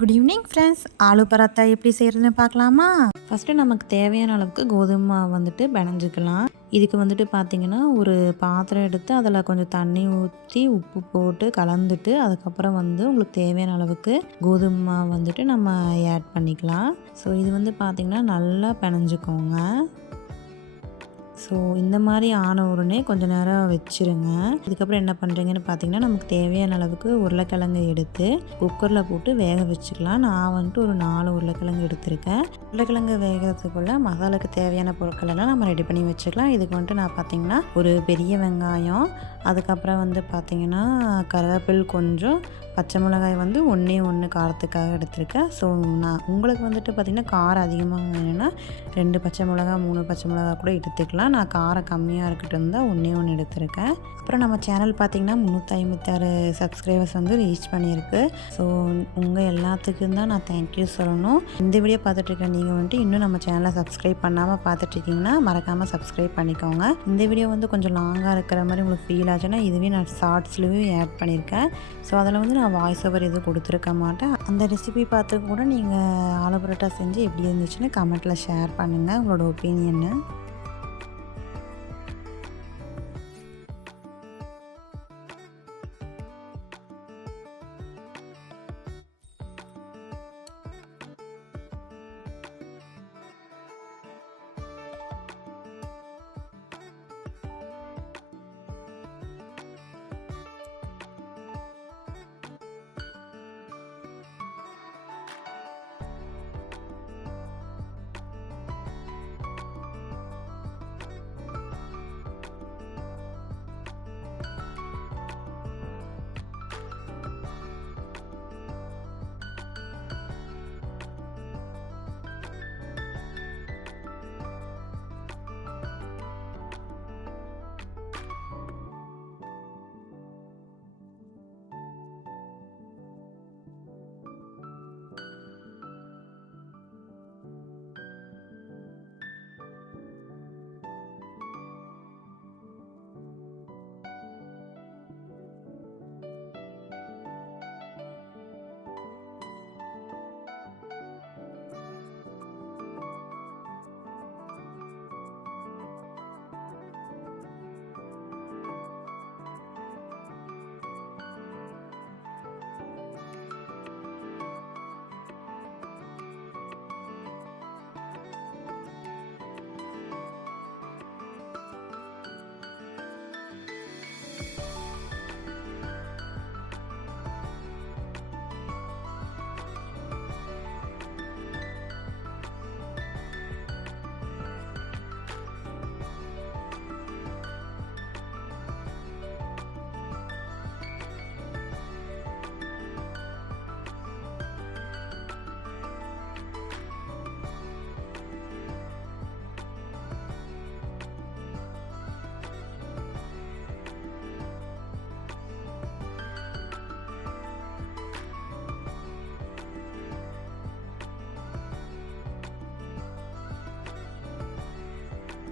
Good evening friends. Aloo paratha எப்படி செய்கிறதுன்னு பார்க்கலாமா? ஃபஸ்ட்டு நமக்கு தேவையான அளவுக்கு கோதுமை மாவு வந்துட்டு பிணைஞ்சிக்கலாம். இதுக்கு வந்துட்டு பார்த்திங்கன்னா ஒரு பாத்திரம் எடுத்து அதில் கொஞ்சம் தண்ணி ஊற்றி உப்பு போட்டு கலந்துட்டு அதுக்கப்புறம் வந்து உங்களுக்கு தேவையான அளவுக்கு கோதுமை மாவு வந்துட்டு நம்ம ஆட் பண்ணிக்கலாம். ஸோ இது வந்து பார்த்திங்கன்னா நல்லா பிணைஞ்சிக்கோங்க. ஸோ இந்த மாதிரி ஆன உடனே கொஞ்சம் நேரம் வச்சுருங்க. அதுக்கப்புறம் என்ன பண்ணுறீங்கன்னு பார்த்தீங்கன்னா நமக்கு தேவையான அளவுக்கு உருளைக்கிழங்கு எடுத்து குக்கரில் போட்டு வேக வச்சுக்கலாம். நான் வந்துட்டு ஒரு 4 உருளைக்கிழங்கு எடுத்திருக்கேன். உருளைக்கிழங்கு வேகிறதுக்குள்ளே மசாலாவுக்கு தேவையான பொருட்கள் எல்லாம் நம்ம ரெடி பண்ணி வச்சுக்கலாம். இதுக்கு வந்துட்டு நான் பார்த்திங்கன்னா ஒரு பெரிய வெங்காயம், அதுக்கப்புறம் வந்து பார்த்திங்கன்னா கருவேப்பிலை கொஞ்சம், பச்சை மிளகாய் வந்து ஒன்றே ஒன்று காரத்துக்காக எடுத்திருக்கேன். ஸோ நான் உங்களுக்கு வந்துட்டு பார்த்திங்கன்னா காரம் அதிகமாக வேணும்னா 2 பச்சை மிளகா 3 பச்சை மிளகா கூட எடுத்துக்கலாம். நான் காரம் கம்மியாக இருக்கட்டும் தான் ஒன்றே ஒன்று எடுத்திருக்கேன். அப்புறம் நம்ம சேனல் பார்த்திங்கன்னா 356 சப்ஸ்கிரைபர்ஸ் வந்து ரீச் பண்ணியிருக்கு. ஸோ உங்கள் எல்லாத்துக்கும் தான் நான் தேங்க்யூ சொல்லணும். இந்த வீடியோ பார்த்துட்ருக்க நீங்கள் வந்துட்டு இன்னும் நம்ம சேனலை சப்ஸ்கிரைப் பண்ணாமல் பார்த்துட்ருக்கீங்கன்னா மறக்காமல் சப்ஸ்கிரைப் பண்ணிக்கோங்க. இந்த வீடியோ வந்து கொஞ்சம் லாங்காக இருக்கிற மாதிரி உங்களுக்கு ஃபீல் ஆச்சுன்னா இதுவே நான் ஷார்ட்ஸ்லேயும் ஆட் பண்ணியிருக்கேன். ஸோ அதில் வந்து நான் வாய்ஸ் ஓவர் எதுவும் கொடுத்துருக்க மாட்டேன். அந்த ரெசிபி பார்த்து கூட நீங்கள் ஆலு பரோட்டா செஞ்சு எப்படி இருந்துச்சுன்னு கமெண்ட்டில் ஷேர் பண்ணுங்கள் உங்களோட ஒப்பீனியன்னு.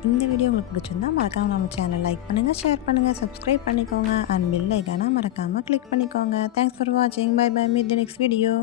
இந்த வீடியோ உங்களுக்கு பிடிச்சிருந்தா மறக்காமல் நம்ம சேனல் லைக் பண்ணுங்கள், ஷேர் பண்ணுங்கள், சப்ஸ்கிரைப் பண்ணிக்கோங்க அண்ட் பெல் ஐக்கானை மறக்காமல் கிளிக் பண்ணிக்கோங்க. தேங்க்ஸ் ஃபார் வாட்சிங். Bye bye. Meet the next video.